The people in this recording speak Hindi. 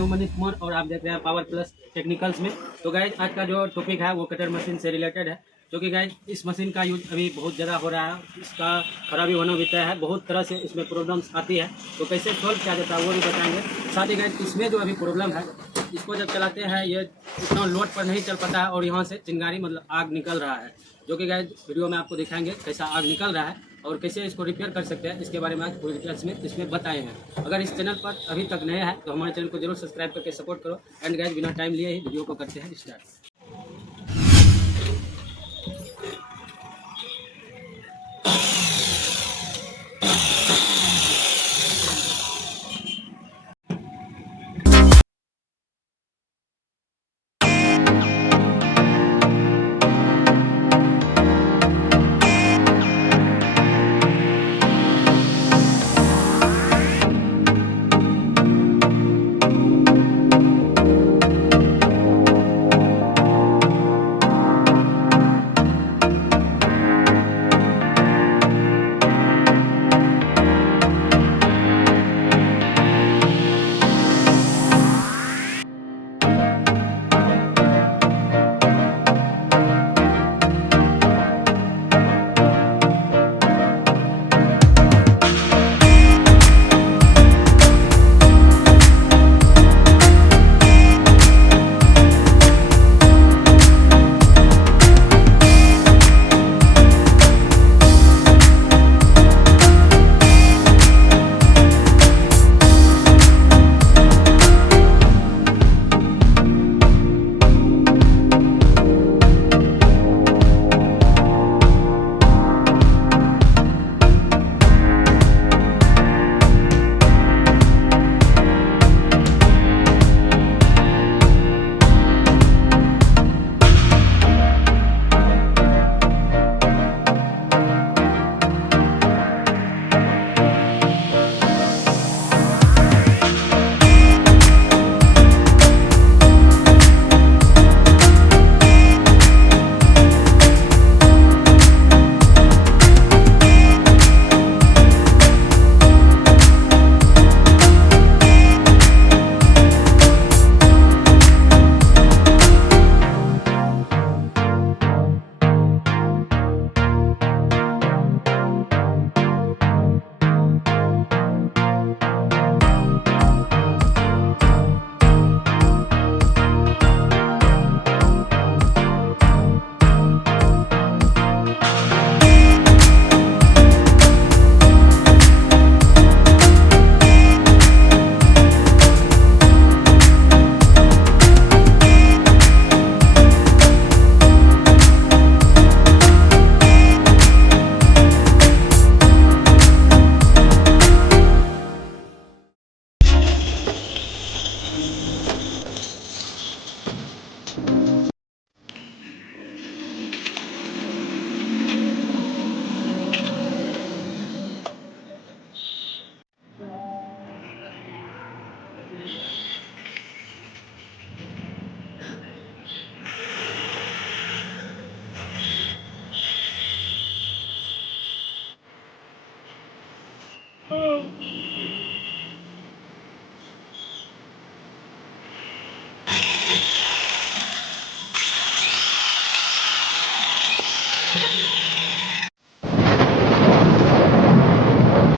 हूं मनीष कुमार और आप देख रहे हैं पावर प्लस टेक्निकल्स में। तो गाइज आज का जो टॉपिक है वो कटर मशीन से रिलेटेड है, जो कि गाइज इस मशीन का यूज अभी बहुत ज़्यादा हो रहा है। इसका खराबी होना भी तय है, बहुत तरह से इसमें प्रॉब्लम्स आती है, तो कैसे सॉल्व किया जाता है वो भी बताएंगे। साथ ही गाइज इसमें जो अभी प्रॉब्लम है, इसको जब चलाते हैं ये इतना लोड पर नहीं चल पाता है और यहाँ से चिंगारी मतलब आग निकल रहा है, जो कि गाइज वीडियो में आपको दिखाएंगे कैसा आग निकल रहा है और कैसे इसको रिपेयर कर सकते हैं। इसके बारे में आज पूरी डिटेल्स में इसमें बताए हैं। अगर इस चैनल पर अभी तक नए हैं तो हमारे चैनल को जरूर सब्सक्राइब करके सपोर्ट करो। एंड गाइज बिना टाइम लिए ही वीडियो को करते हैं स्टार्ट।